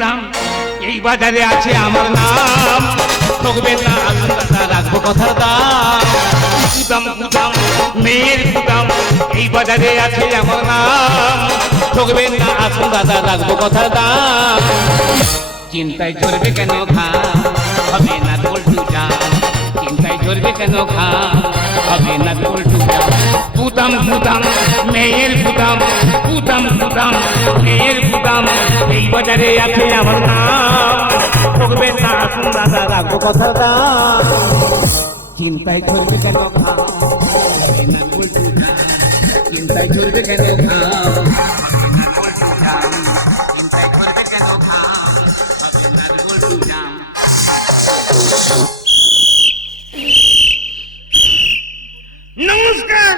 গুদাম, এই বাজারে আছে আমার নাম। ঠকবে না আসুন দাদা, রাখবো কথার দাম। গুদাম গুদাম মেয়ের গুদাম, এই বাজারে আছে আমার নাম। ঠকবে না আসুন দাদা, রাখবো কথার দাম। চিন্তায় চলবে কেন ঘাম, হবে না পল্টু জাম। চিন্তায় চলবে কেন ঘাম, হবে না পল্টু জাম। গুদাম গুদাম মেয়ের গুদাম, গুদাম গুদাম মেয়ের গুদাম, এই বাজারে আছে আমার নাম। ঠকবে না আসুন দাদা, রাখবো কথার দাম। চিন্তায় চলবে কেন ঘাম, হবে না পল্টু জাম। চিন্তায় চলবে কেন ঘাম, হবে না পল্টু জাম। চিন্তায় চলবে কেন ঘাম, হবে না পল্টু জাম। নমস্কার।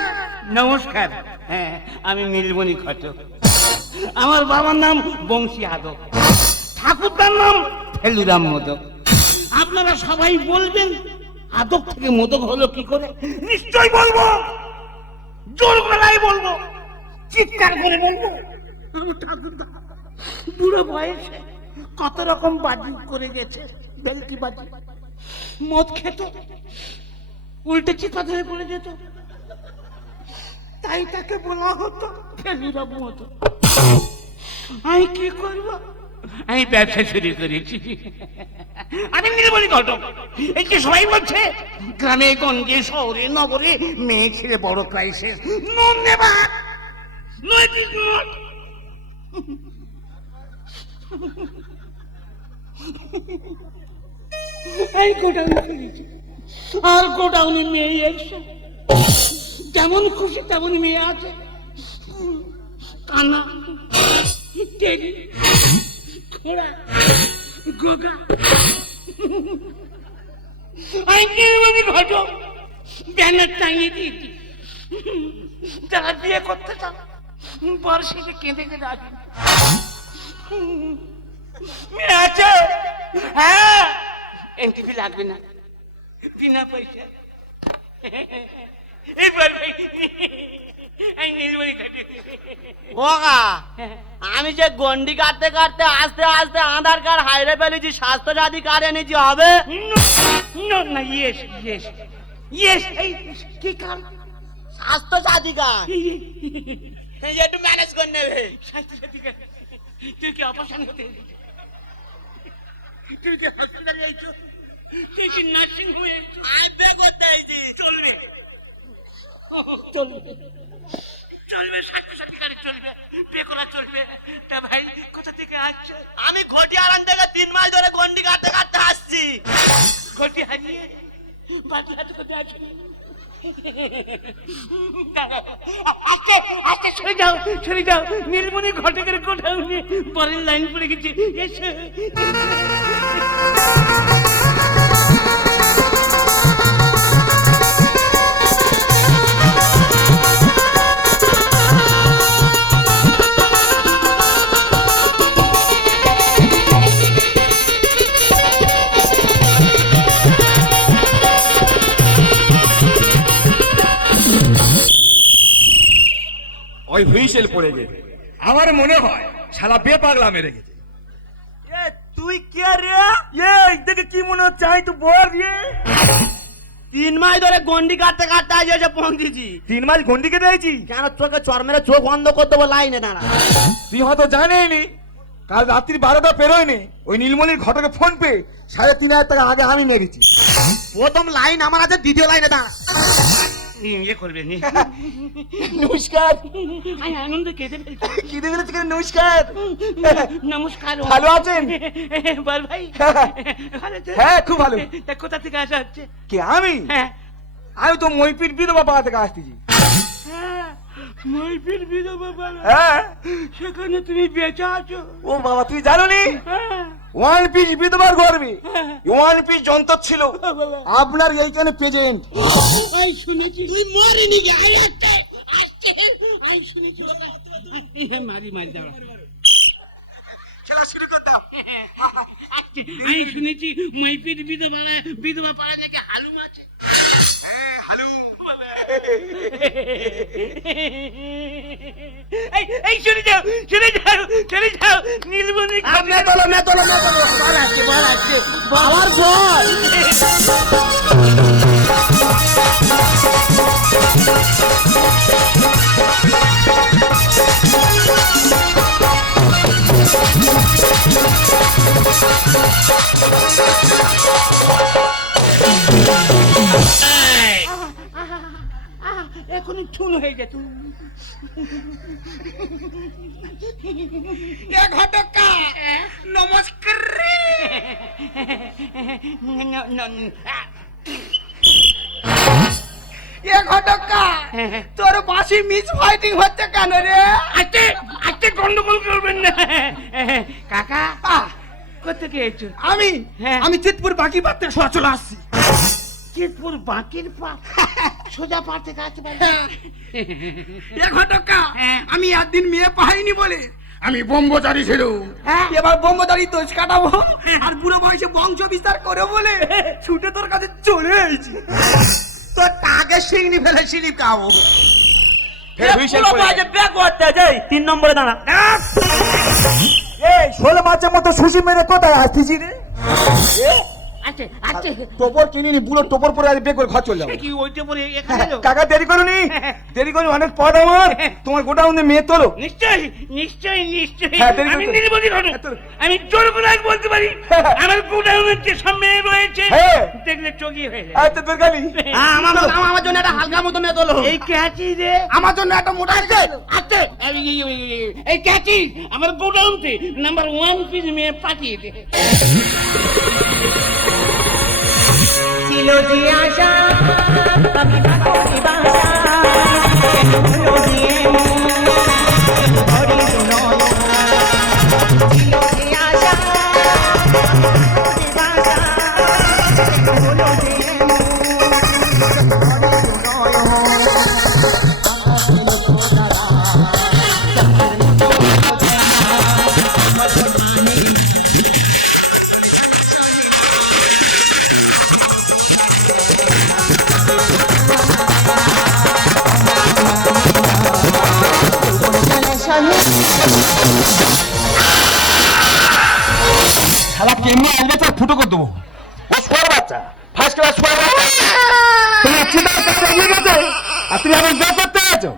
নমস্কার। হ্যাঁ, আমি নীলমণি ঘটক। আমার বাবার নাম বংশী আদক, ঠাকুরদার নাম ফেলুরাম মোদক। আপনারা সবাই বলবেন আদক থেকে মোদক হলো কি করে? নিশ্চয় বলবো, জোর গলায় বলবো, চিৎকার করে বলবো। আমার ঠাকুরদা বুড়ো বয়সে কত রকম বাজি করে গেছে, বেলকি বাজি। মদ খেত, উল্টে চিপা ধরে পড়ে যেত, তাই তাকে বলা হতো ফেলুরাম মোদক। আমি কি করব? আমি ব্যবসা শুরু করেছি। আমি নীলমণি ঘটক। এই যে সবাই বলছে গ্রামে গঞ্জে শহরে নগরে মেয়ে ছেড়ে বড় ক্রাইসিস, নুন নেবা এই গোডাউন খুলেছি, আর গোডাউনে মেয়ে এসে যেমন খুশি তেমন মেয়ে আছে। কানা, টেরি, ঘোড়া, গোগা। আমি নীলমণি ঘটক ব্যানার টাঙিয়ে দিয়েছি। যারা বিয়ে করতে চান বর্ষে কেঁদে কেঁদে আসেন। মেয়ে আছে? হ্যাঁ, এনটিভি লাগবে না, বিনা পয়সা। আমি যে গন্ডি কাটতে কাটতে আস্তে আস্তে আধার কার্ড হাইরে ফেলেছি, স্বাস্থ্য সাথী কার্ড এনেছি, হবে? স্বাস্থ্য সাথী কার্ড একটু ম্যানেজ করে নেবে। তুই কি অপারেশন হতে, তুই কি হসপিটালে আইছো, তুই কি নার্সিং হোমে করতে আইছি। চলবে চলবে চলবে, স্বাস্থ্য সাথী কার্ডে চলবে, বিয়ে করা চলবে। তা ভাই কোথা থেকে আসছো? আমি ঘটিয়ারান থেকে 3 মাস ধরে গন্ডি কাটতে কাটতে আসছি। ঘটি হারিয়ে বাড়ি হাতে কোথায় আসেনি। সরে যাও, সরে যাও। নীলমণি ঘটকের গোডাউনে পরের লাইন পড়ে গেছে। এসো। ওই হুইসেল পড়ে গেছে, আমার মনে হয় শালা বেপাগলা মেরে গেছে। তুই কে রে? দেখে কি মনে হচ্ছে? আমি তো বল রে, 3 মাস ধরে গন্ডি কাটতে কাটতে আজ এসে পৌঁছেছি। 3 মাস গন্ডি কেটে আইছি? কেন চোখে চর মেরে চোখ বন্ধ করে দেবো লাইনে দাঁড়া। তুই হয়তো জানেনি, কাল রাত্রি 12টা পেরোয়নি, ওই নীলমণির ঘটকে ফোন পে 3,500 টাকা আগে আমি মেরেছি। প্রথম লাইন আমার আছে, দ্বিতীয় লাইনে দাঁড়া। ইয়ে করবে নি। নমস্কার। আমি আনন্দ কেঁদে ফেলছি। কি দেবেন? নমস্কার। নমস্কার। ভালো আছেন? বল ভাই। ভালো তো? হ্যাঁ, খুব ভালো। তা কোথা থেকে আসা হচ্ছে? কে? আমি? হ্যাঁ, আমি তো মইপির বিধবা পাড়া থেকে আসতেছি। মইপির বিধবা পাড়া? হ্যাঁ। সেখানে তুমি বেঁচে আছো? ও বাবা, তুই জানো নি? হ্যাঁ। 1 পিস বিধবার গর্বে 1 পিস যন্ত্র ছিল আপনার এইখানে প্রেজেন্ট। আই শুনেছি তুই মরিনি গে। আই আসছে আসছে, আই শুনেছি। মারি মারি দাঁড়া, খেলা শুরু করতাম। আমি শুনেছি মইপির বিধবা পাড়া নাকি হালুম আছে। হ্যালো এই শুনে যাও নীলমণি আবার বল এখনই চুন হয়ে যেত ঘটকা নমস্কার ঘটকা তোর বাসি মিস ফাইটিং হচ্ছে কেন রে? আজকে গন্ডগোল করবেন না কাকা কোথেকে এসছো? আমি হ্যাঁ। আমি চিতপুর বাকি পাতে চলে আসছি। চিতপুর বাকির পা সোজা পার থেকে আসতে পারি ঘটকা হ্যাঁ। আমি একদিন মেয়ে পাইনি বলে আমি ব্রহ্মচারী ছিল। হ্যাঁ। এবার ব্রহ্মচারী দোষ কাটাবো আর বুড়ো বয়সে বংশ বিস্তার করে বলে ছুটে তোর কাছে চলে এসেছি। তোর টাকে সিংনি ফেলে সিঁড়ি খাবো। তিন নম্বরে দাঁড়া এই 16 মাসের মতো সুশি মেরে কোথায় আসছিস রে? আচ্ছা আচ্ছা টোপর কিনিনি, বুড়ো টোপর পরে আজ বের করে ঘর চলে যাবো। কি ওইটা পরে এখানে এলো? কাকা দেরি করুনি, দেরি করুন অনেক পদ আমার। তোমার গোডাউনে মেয়ে তোলো। নিশ্চয়ই নিশ্চয়ই নিশ্চয়ই হ্যাঁ, দেরি আমি করতে- নির্বোধী ঘটক। আমি জোর করে আজ বলতে পারি আমার গোডাউনের যে সব মেয়ে রয়েছে হ্যাঁ। দেখলে চোখই হয়ে যায় আচ্ছা তোর গালি আমার জন্য একটা হালকা মতো মেয়ে তোলো এই ক্যাচি রে আমার জন্য একটা মোটা আচ্ছা এই ক্যাচি আমার গোডাউনতে নাম্বার 1 পিস মেয়ে পাঠিয়ে দে ছিল যে আশা আমি ভাবি বাসা হলো দিয়ে ঘরে নয় ছিল যে আশা ভাবি বাসা হলো দিয়ে শালা কেমনি আসবে তোর ফুটো করে দেবো। ও শোয়ার বাচ্চা, ফার্স্ট ক্লাস শোয়ার বাচ্চা। তুমি চিন্তা করতে হয়ে গেছে আর তুমি এখন জব করতে আছো।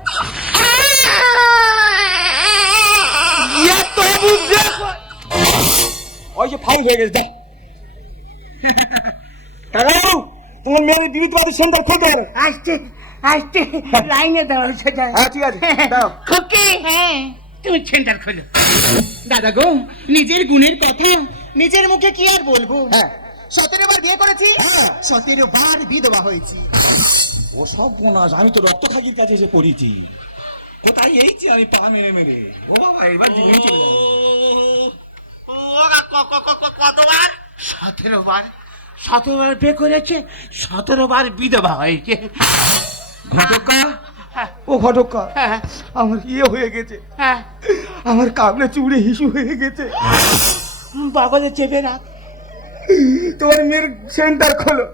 ওই যে ফাউল হয়ে গেছে। কাকা তোমার মেয়ের বিদ্যুৎ সেন্টার খুলতে হবে। আসতে লাইনে দাঁড়াচ্ছে যায় হ্যাঁ ঠিক আছে দাও। খুকি হ্যাঁ তুমি সেন্টার খোলো দাদা গো নিজের গুণের কথা নিজের মুখে কি আর বলবো? হ্যাঁ 17 বার বিয়ে করেছি, হ্যাঁ। 17 বার বিধবা হয়েছি। ও সব বোনাস, আমি তো রক্ত খাকির কাছে এসে পড়েছি। কোথায় এইছি আমি পা মেরে মেরে। ও বাবা এবার জীবনে চলে যাবে। কতবার 17 বার 17 বার বিয়ে করেছে 17 বার বিধবা হয়েছে ঘটকা ও ঘটকা হ্যাঁ আমার ইয়ে হয়ে গেছে, হ্যাঁ আমার কাবলে চুড়ে হিসু হয়ে গেছে। বাবালে চেপে রাখ তোমার মেয়ের সেন্টার খোলো।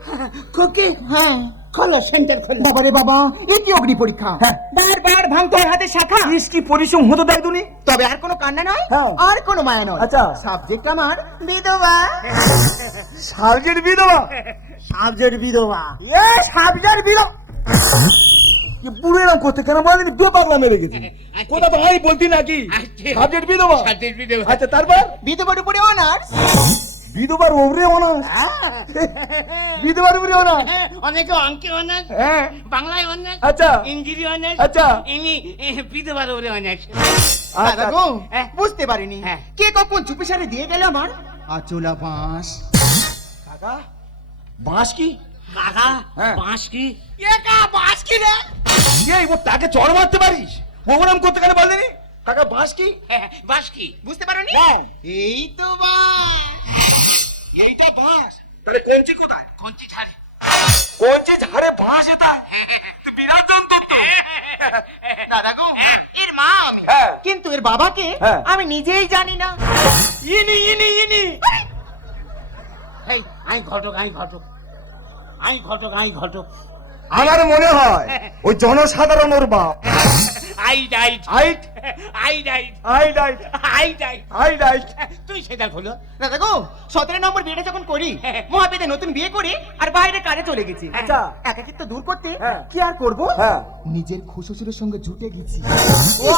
খুকি হ্যাঁ খোলো সেন্টার খোলো বাবারে বাবা এ কি অগ্নি পরীক্ষা, বারবার ভাঙতে হয় হাতে শাখা। ইস কি পরিশ্রম হতো তাই তুমি। তবে আর কোনো কান্না নয় হ্যাঁ। আর কোনো মায়া নয়। আচ্ছা। সাবজেক্ট আমার বিধবা। সাবজেক্ট বিধবা, সাবজেক্ট বিধবা। এ সাবজেক্ট বিধবা পুরো এরকম করতে কেন বলেনি? বে পাগলা মেরে গেছে। কোথা তো আমি বলতি নাকি সাবজেক্ট বিধবা। সাবজেক্ট বিধবা। আচ্ছা তারপর বিধবার উপরে অনার্স। বিধবার ওপরে অনার্স, বিধবার উপরে অনার্স। অনেকে অঙ্কে অনার্স হ্যাঁ বাংলায় অনার্স আচ্ছা ইংরেজি অনার্স আচ্ছা। ইনি বিধবার ওরে অনার্স দাদা গো হ্যাঁ। বুঝতে পারিনি হ্যাঁ। কে কখন চুপি সারে দিয়ে গেল আমার আচলা বাঁশ। কাকা বাঁশ কি? কাকা হ্যাঁ। বাঁশ কি একা বাঁশ কি রে? এই ও তাকে চড় মারতে পারিস? ওরম করতে কেন বলেনি? কাকা বাঁশ কি? বাঁশ কি বুঝতে পারোনি? হ্যাঁ। এই তো বাঁশ। এইটা বাঁশ, তাহলে কঞ্চি কোথায়? কঞ্চি ছাড়ে কঞ্চি ঝাড়ে বাঁশ এটা তুই বিরাট যন্ত্র তো। দাদা গো এর মা আমি, হ্যাঁ। কিন্তু এর বাবাকে হ্যাঁ। আমি নিজেই জানি না। ইনি ইনি ইনি এই আমি ঘটক আমি ঘটক আমি ঘটক আমার মনে হয় ওই জনসাধারণ ওর বাপ। আই ডাইট আইট আই ডাইট আই ডাইট আই ডাইট আই ডাইট। তুই সেটা হলো দাদা গো 17 নম্বর বিয়েটা যখন করি মহাপেতে নতুন বিয়ে করে আর বাইরে কাজে চলে গেছি। আচ্ছা। একাকিত্ব দূর করতে হ্যাঁ। কি আর করব, হ্যাঁ। নিজের খুশশুরের সঙ্গে জুটে গেছি। ও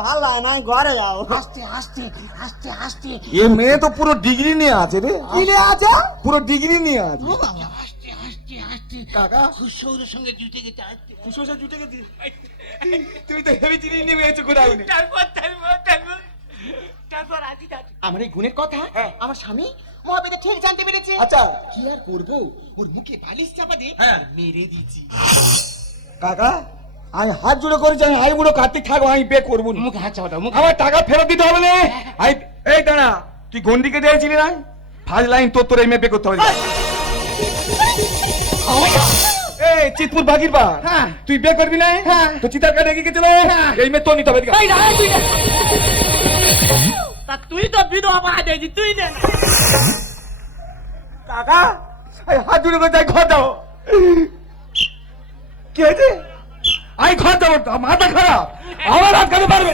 ভালো না ঘরে যাও আস্তে আস্তে আস্তে আস্তে এ মেয়ে তো পুরো ডিগ্রি নিয়ে আছে রে। কি নিয়ে আছে? পুরো ডিগ্রি নিয়ে আছে। আস্তে আস্তে আস্তে কাকা খুশোর সঙ্গে জুটে গেছে আস্তে কুশোসা জুটে গেছি। তুই তো হেভি চিনি নিয়ে মেয়েছো কোথাও নেই। তারপর আজি দাদি আমার এই গুণের কথা হ্যাঁ। আমার স্বামী মহাপেতে ঠিক জানতে পেরেছে। আচ্ছা কি আর করব, ওর মুখে বালিশ চাপা দিয়ে হ্যাঁ। মেরে দিয়েছি। কাকা আমি হাত জুড়ে করেছি, আমি আই বুড়ো কার্তিক থাকবো, আমি বে করবো না। মুখে হাত চাপাও মুখ আমার টাকা ফেরত দিতে হবে না। এই দাঁড়া, তুই গন্ডিকে দিয়েছিলি না? ফার্স্ট লাইন তোর এই মেয়ে বে করতে হবে। এই চিতপুর বাগির বা হ্যাঁ। তুই বে করবি না? তো চিতার কাটে এগিয়ে গেছিল, এই মেয়ে তোর নিতে হবে। তা তুই তো বিধবা বাড়া দিয়েছি তুই দে না কাকা এই হাত জুড়ে করে যাই, ঘর যাও। কি হয়েছে? আমি ঘর যাবো, মাথা খারাপ, আমার হাত কাটে পারবে।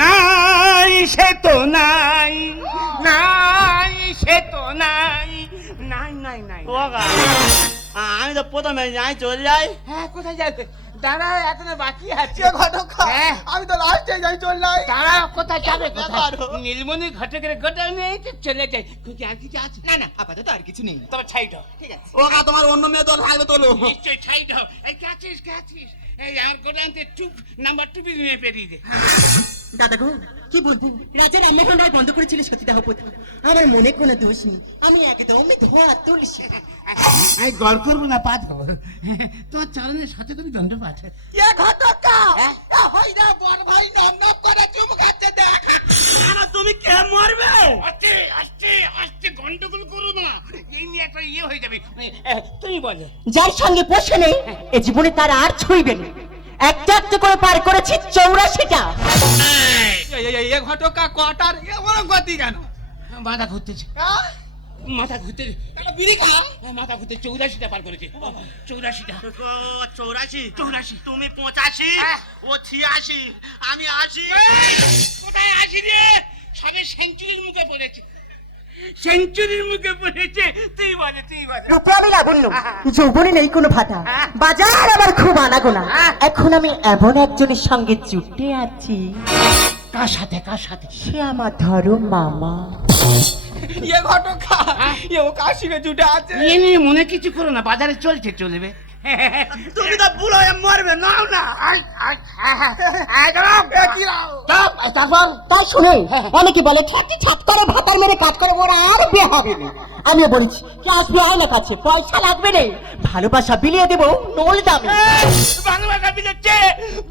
নাই সে তো নাই নাই সে তো নাই নাই নাই নাই আমি তো প্রথমে যাই চলে যাই হ্যাঁ কোথায় যাবে দাঁড়া এখনো বাকি আছে হ্যাঁ। আমি তো লাস্টে যাই, চল নাই। দাঁড়া কোথায় যাবে কোথায় নীলমণি ঘটকের গোটা নিয়ে চলে যাই কিন্তু আর কিছু আছে না না আপাতত আর কিছু নেই। তবে ছাই দাও ঠিক আছে। ও কা তোমার অন্য মেয়ে তো থাকবে তোলো। নিশ্চয়ই ছাই দাও এই কাছিস এই আর গোটা আনতে চুপ নাম্বার টুপি নিয়ে পেরিয়ে দে দাদা গো কি বলবো, রাজের রান্নাঘর বন্ধ করেছিল সতীদাহ প্রথা। আমার মনে কোনো দোষ নেই, আমি একদমই ধোয়া তুলসী। আমি গল করবো না পা ধরো তোমার চরণের সাথে তুমি দণ্ড পাঠে তুমি কে মরবে আস্তে আস্তে আস্তে গন্ডগোল করো না এই নিয়ে একটা ইয়ে হয়ে যাবে তুমি বলো যার সঙ্গে বসে নেই এ জীবনে তার আর ছুঁইবে না। একটা একটা করে পার করেছি 84টা। ঘটকা কটার বড় গতি কেন? মাথা ঘুরতেছে মাথা ঘুরতে মাথা ঘুরতে 84টা পার করেছে 84টা 84 তুমি 85 ও 86 আমি 80 কোথায় 80 রে সবে সেঞ্চুরির মুখে পড়েছে সেঞ্চুরির মুখে পড়েছে তুই বলে রূপে আমি লাবণ্য, যৌবনে নেই কোনো ভাতা, বাজার আমার খুব আনাগোনা। এখন আমি এমন একজনের সঙ্গে জুটে আছি, কার সাথে সে আমার ধরো মামা। ঘটকা ও কার সঙ্গে জুটে আছে? এ নিয়ে মনে কিছু করো না বাজারে চলবে তুমি তো বুড়ো হয়ে মরবে নাও না তারপর তাই শুনে অনেকে বলে ঠাটি ছাট করে ভাতার মেরে কাজ করে ওরা আর বিয়ে হবে না। আমিও বলেছি ক্লাস বিয়ে হয় না কাছে পয়সা লাগবে না, ভালোবাসা বিলিয়ে দেবো নোল দামে। ভালোবাসা বিলেছে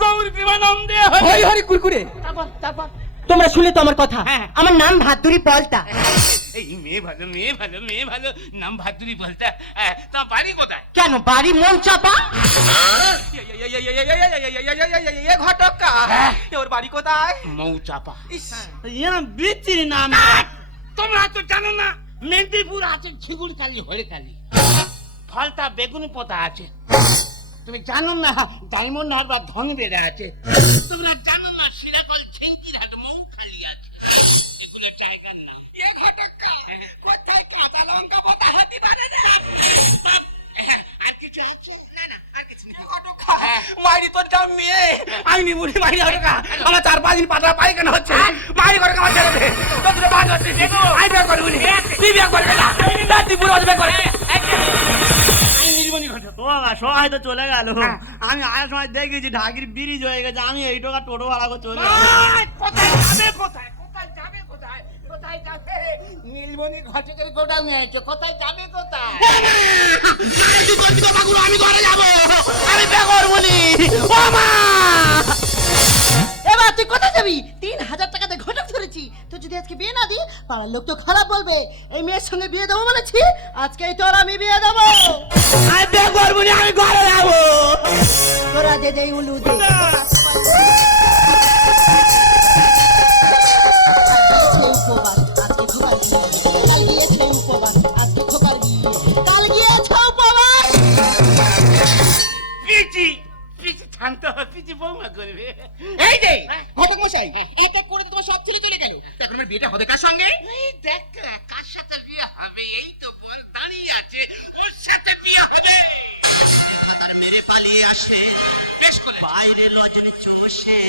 গৌর বিমানন্দে হরি হরি কুরকুরে। তারপর তোমরা শুনে তো আমার কথা, হ্যাঁ। আমার নাম ভাদুরী পলতা। এই মেয়ে ভালো নাম ভাদুরী বলতে তা বাড়ি কোথায় কেন বাড়ি মন চাপা? ঘটকা ওর বাড়ি কোথায়? মৌচাপা বিচ্ছিরি নাম তোমরা তো জানো না মেদিনীপুর আছে ঝিগুড়কালি হরেকালি ফলতা বেগুন পোতা আছে তুমি জানো না ডায়মন্ড হারবার ধনবেড়া আছে তোমরা জানো না সিরাকল ছিঙ্কিরহাট মৌখালি আছে এগুলো জায়গার নাম ঘটকা কোথায় কাঁচা লঙ্কা পোতা হতে পারে না আর কিছু আছে না আর কিছু নেই মাইরি তোর যা মেয়ে আমি নিবুড়ি মারি ঘটকা আমার 4-5 দিন পাতলা পায়খানা হচ্ছে মারি ঘটকা আমার ছেড়ে দে তো তুই বাদ হচ্ছে আমি বিয়ে করবো তুই বিয়ে করবে না তুই পুরো বিয়ে করে আমি নির্মণি ঘটক সবাই তো চলে গেল আমি আসার সময় দেখেছি ঢাকির ব্রিজ হয়ে গেছে আমি এই টাকা টোটো ভাড়া করে চলে কোথায় যাবে নীলমণি ঘটকের গোডাউন আছে কোথায় যাবে কোথায় আমি ঘরে যাবো আমি বিয়ে করবো নি ও মা এবার তুই কোথায় যাবি? 3000 টাকাতে ঘটক ধরেছি, তো যদি আজকে বিয়ে না দিই পাড়ার লোক তো খারাপ বলবে। এই মেয়ের সঙ্গে বিয়ে দেবো বলেছি, আজকেই তোর আমি বিয়ে দেবো। আমি বিয়ে করবো নি আমি ঘরে যাবো তোরা যে দে দে উলু দে কাল গিয়েছে উপবাস আজকে খোকার বিয়ে কাল গিয়েছে উপবাস পিচি পিচি শান্ত হ, পিচি বৌমা করবে। এই যে ঘটক মশাই এক এক করে তো তোমার সব ছেলে চলে গেল এখন আমার বিয়েটা হবে কার সঙ্গে? এই দেখ না, কার সাথে বিয়ে হবে? এই তো বল দাঁড়িয়ে আছে, ওর সাথে বিয়ে হবে। আর মেরে পালিয়ে আসলে বেশ করে বাইরে লজনে চুষে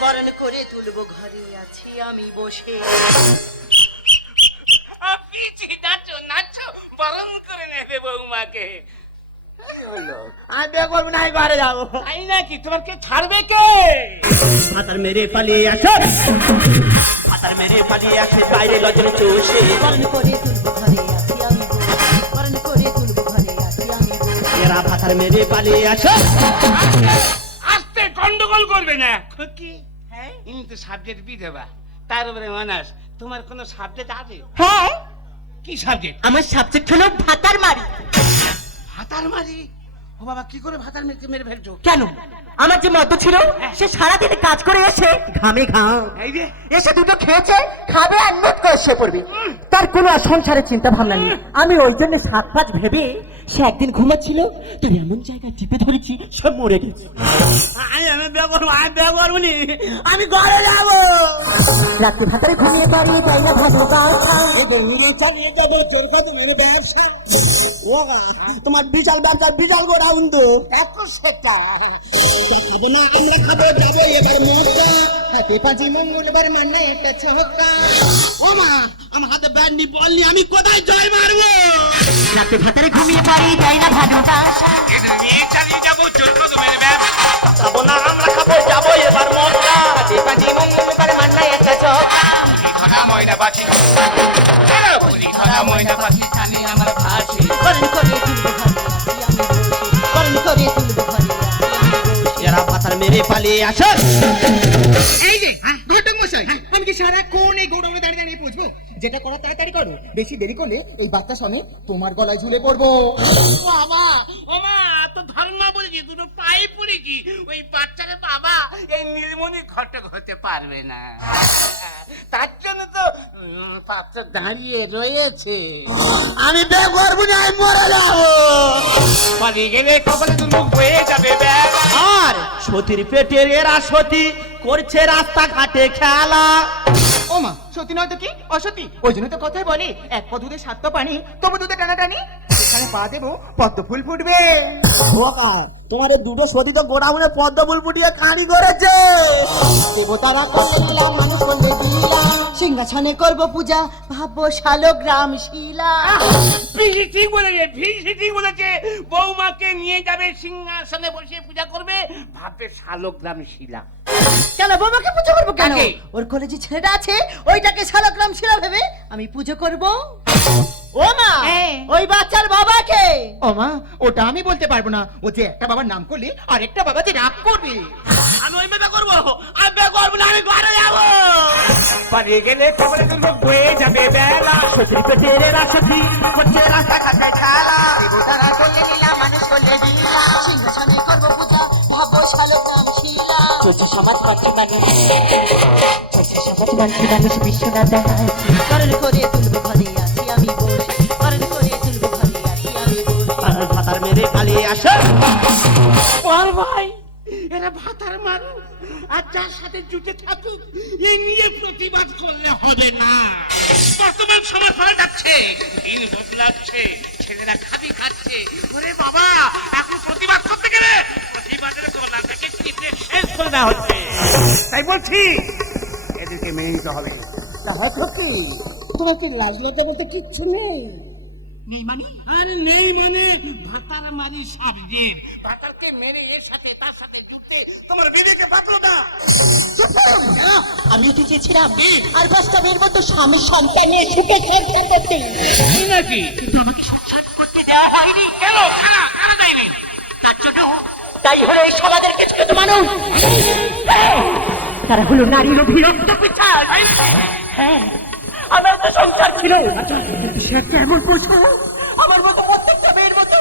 বরণ করে তুলবো ঘরে আছি আমি বসে ও পিচি নাচো নাচো, বরণ করে নেবে বৌমাকে। আমি বিয়ে করবো না, আমি ঘরে যাবো। তাই নাকি? তোমার কে ছাড়বে কে? ভাতার মেরে পালিয়ে আসে ভাতার মেরে পালিয়ে আসে বাইরে লজনে চষে বরণ করে তুলবো ঘরে আছি আমি বসে বরণ করে তুলবো ঘরে আছি আমি বসে এরা ভাতার মেরে পালিয়ে আসে আস্তে গন্ডগোল করবে না। খুকি, হ্যাঁ, ইনি তো সাবজেক্ট বিধবা, তার উপরে অনার্স। তোমার কোনো সাবজেক্ট আছে? হ্যাঁ, কি সাবজেক্ট? আমার সাবজেক্ট হলো ভাতার মারি। ভাতার মারি? ও বাবা, কি করে ভাতার মেয়েকে মেরে ফেলছো? কেন? আমার যে মদ্য ছিল সে সারাদিন কাজ করে এসে ঘামে ঘাম এই যে এসে দুটো খেয়েছে, খাবে আর নোট করে শুয়ে পড়বে। তার কোনো আর সংসারের চিন্তা ভাবনা নেই। আমি ওই জন্য 7-5 ভেবে সে একদিন ঘুমাচ্ছিল, তার এমন জায়গায় টিপে ধরেছি সে মরে গেছে। আমি বিয়ে করবো নি আমি ঘরে যাবো রাত্রে ভাতারে ঘুমিয়ে পারি তাই না ভালো বাসা। চালিয়ে যাবো জোর কদমের ব্যবসা। ও তোমার বিশাল ব্যবসা, বিশাল গোডাউন তো। এত সেটা খাবো না আমরা, খাবো যাবো এবার মজা। হাতে পাঁচি মঙ্গলবার মানে একটা ছক্কা। ও মা, আমার হাতে ব্যাট নি, বল নি, আমি কোথায় জয় মারবো? রাত্রে ভাতারে ঘুমিয়ে পারি তাই না ভালো বাসা। এদের নিয়ে চালিয়ে যাবো চোর কদমের ব্যবসা। খাবো না আমরা খাবো যাবো এবার মজা দেবাজি মঙ্গলবার মান্নায় একটা চকা পুলি ধরা ময়না বাছি, পুলি ধরা ময়না বাছি, জানি আমার ভাসি। বরণ করে তুলবো ঘরে আছি আমি বসে বরণ করে তুলবো ঘরে আছি আমি বসে এরা ভাতার মেরে পালিয়ে আসে এই যে ঘটক মশাই, আমি কি সারাক্ষণ এই গোডাউনে দাঁড়িয়ে দাঁড়িয়ে পুষবো? যেটা করা তাড়াতাড়ি করো, বেশি দেরি করলে এই বাচ্চা সমেত তোমার গলায় ঝুলে পড়বো। বাবা, ও মা, তো ধর্মা বলেছি, দুটো পায়ে পড়েছি। ওই বাচ্চাকে বাবা এই নীলমণি ঘটক হতে পারবে না, তার জন্য তো বাচ্চা দাঁড়িয়ে রয়েছে। আমি বিয়ে করবো না, আমি মরে যাবো। পালিয়ে গেলে কপালে তো মুখ হয়ে যাবে ব্যাগ। আর সতীর পেটের এরা সতী করছে রাস্তাঘাটে খেলা ও মা, সত্যি নয় তো কি অসত্যি? ওই জন্য তো কথাই বলে, এক পা দুধে 7 পা পানি, তবু দুধে টানাটানি। এখানে পা দেবো, পদ্ম ফুল ফুটবে। তোমার দুটো সতী তো গোডাউনে পদ্ম ফুল ফুটিয়ে কাঁড়ি করেছে দেবতারা করলে দিলাম মানুষ করলে দিলাম সিংহাসনে করবো পূজা ভাববো শালগ্রাম শিলা পিসি ঠিক বলেছে, পিসি ঠিক বলেছে। বৌমাকে নিয়ে যাবে সিংহাসনে বসে পূজা করবে, ভাববে শালগ্রাম শিলা। কেন বৌমাকে পুজো করবো কেন? কাকে? ওর কলেজে ছেলেটা আছে, ওইটাকে শালগ্রাম শিলা ভেবে আমি পুজো করবো। ও মা, ওই বাচ্চার বাবাকে। ও মা, ওটা আমি বলতে পারবো না। ও যে একটা বাবার নাম করলে আর একটা বাবা যে রাগ করবে। আমি ওই মেয়ে করবো, আমি বিয়ে করবো না, আমি ঘরে যাবো। পালিয়ে গেলে কপালে তো মুখ হয়ে যাবে বেলা। সতীর পেটের এরা সতী করছে রাস্তাঘাটে খেলা দেবতারা করলে লীলা মানুষ করলে দিলা সিংহাসনে করবো পূজা ভাববো শালগ্রাম শিলা চলছে সমাজ মানছি মানুষ, চলছে সমাজ মানছি মানুষ, বিশ্বনাথ দেখায় বরণ করে তুলবো ঘরে আছি আমি বসে বরণ করে তুলবো ঘরে আছি আমি বসে ভাতার মেরে পালিয়ে আসে বল ভাই, এরা ভাতার মানুষ, আর যার সাথে জুটে থাকুক, এই নিয়ে প্রতিবাদ করলে হবে না। বর্তমান সমাজ পাল্টাচ্ছে, দিন বদলাচ্ছে, ছেলেরা খাবি খাচ্ছে। ওরে বাবা, এখন প্রতিবাদ করতে গেলে প্রতিবাদের গলা থেকে টিপে শেষ করে দেওয়া হচ্ছে। তাই বলছি, এদেরকে মেনে নিতে হবে। তাহলে কি তোমার কি লাজ লজ্জা বলতে কিচ্ছু নেই? আরে নেই মানে, ভাতার মারি সাবজেক্ট, ভাতারকে মেরে এর সাথে তার সাথে যুক্তে তোমার বিদেশে পাত্রতা। আমি তো চেয়েছিলাম আর 5টা মেয়ের মতো স্বামী সন্তান নিয়ে সুখে সংসার করতে। কি নাকি? কিন্তু আমাকে সংসার করতে দেওয়া হয়নি কেন? কারা কারা যায়নি? তার জন্য তাই হলো এই সমাজের কিছু কিছু মানুষ, তারা হলো নারীর অভিরক্ত পিছাল। হ্যাঁ, আমার তো সংসার ছিল, কিন্তু সে একটা এমন পোষা আমার মতো প্রত্যেকটা মেয়ের মতো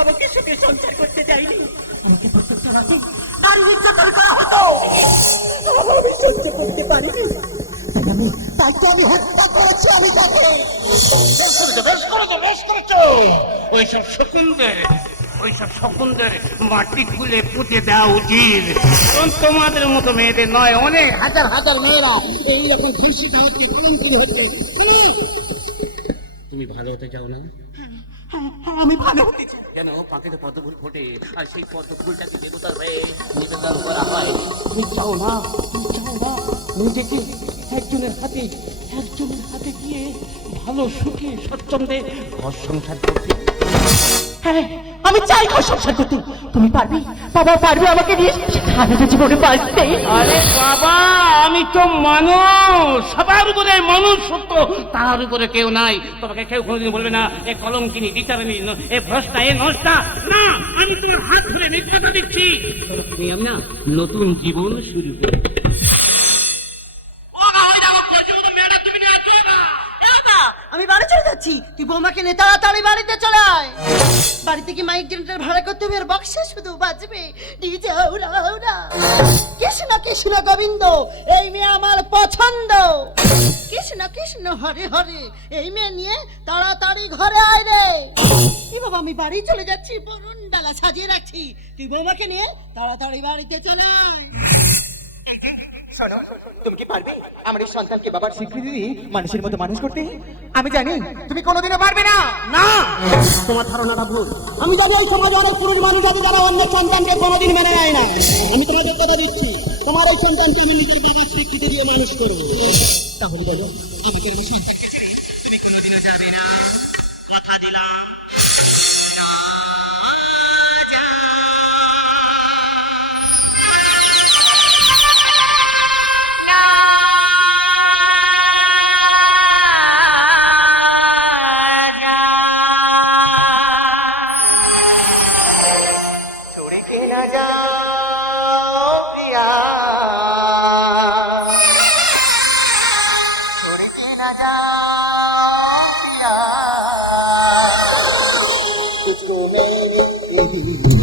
আমাকে শুধু সুখে সংসার করতে চাইনি আমাকে প্রত্যেকটা রাতে নারী নির্যাতন করা হতো আমি সহ্য করতে পারিনি তাই তো আমি হত্যা করেছি আমি তাকে বেশ করেছো ওইসব শকুনদের মাটি খুলে পুঁতে দেওয়া উচিত কারণ তোমাদের মতো মেয়েদের নয় অনেক হাজার হাজার মেয়েরা এইরকম ধর্ষিতা হচ্ছে কলঙ্কিত হচ্ছে তুমি ভালো হতে চাও না আমি ভালো হতে চাই কেন পাখিতে পদ্ম ফুল ফোটে আর সেই পদ্ম ফুলটাকে দেবতার হয়ে নিবেদন করা হয় তুমি চাও না নিজেকে একজনের হাতে গিয়ে ভালো সুখে স্বচ্ছন্দে ঘর সংসার করতে হ্যাঁ আমি চাই ঘর সংসার করতে তুমি পারবে বাবা পারবে আমাকে নিয়ে স্বাধীন জীবনে বাঁচতে আরে বাবা আমি তো মানুষ সবার উপরে মানুষ সত্য তার উপরে কেউ নাই তোমাকে কেউ কোনোদিন বলবে না এ কলঙ্কিনী বিচারিণী এ ভ্রষ্টা এ নষ্টা না আমি তোমার হাত ধরে মিথ্যাটা দিচ্ছি তুমি আমি না নতুন জীবন শুরু করি আমি বাড়ি চলে যাচ্ছি তুই বৌমাকে নিয়ে তাড়াতাড়ি বাড়িতে চলে আয় বাড়িতে কি মাইক জেনারেটর ভাড়া করতে হবে আর বক্সে শুধু বাজবে ডিজে উড়া উড়া কৃষ্ণ কৃষ্ণ গোবিন্দ এই মেয়ে আমার পছন্দ কৃষ্ণ কৃষ্ণ হরে হরে এই মেয়ে নিয়ে তাড়াতাড়ি ঘরে আয় রে এ বাবা আমি বাড়ি চলে যাচ্ছি বরুণ ডালা সাজিয়ে রাখছি তুই বৌমাকে নিয়ে তাড়াতাড়ি বাড়িতে চলে আয় তুমি কি পারবে আমার এই সন্তানকে বাবার স্বীকৃতি দিয়ে মানুষের মতো মানুষ করতে আমি জানি তুমি কোনোদিনও পারবে না না তোমার ধারণাটা ভুল আমি জানি এই সমাজে অনেক পুরুষ মানুষ আছে যারা অন্য সন্তানকে কোনোদিন মেনে নেয় না আমি তোমাদের কথা দিচ্ছি তোমার এই সন্তানকে আমি নিজের বাবার স্বীকৃতি দিয়ে মানুষ করবো তাহলে বলো আমাকে এই সন্তানকে তুমি কোনোদিনও যাবে না কথা দিলাম तुझको मैंने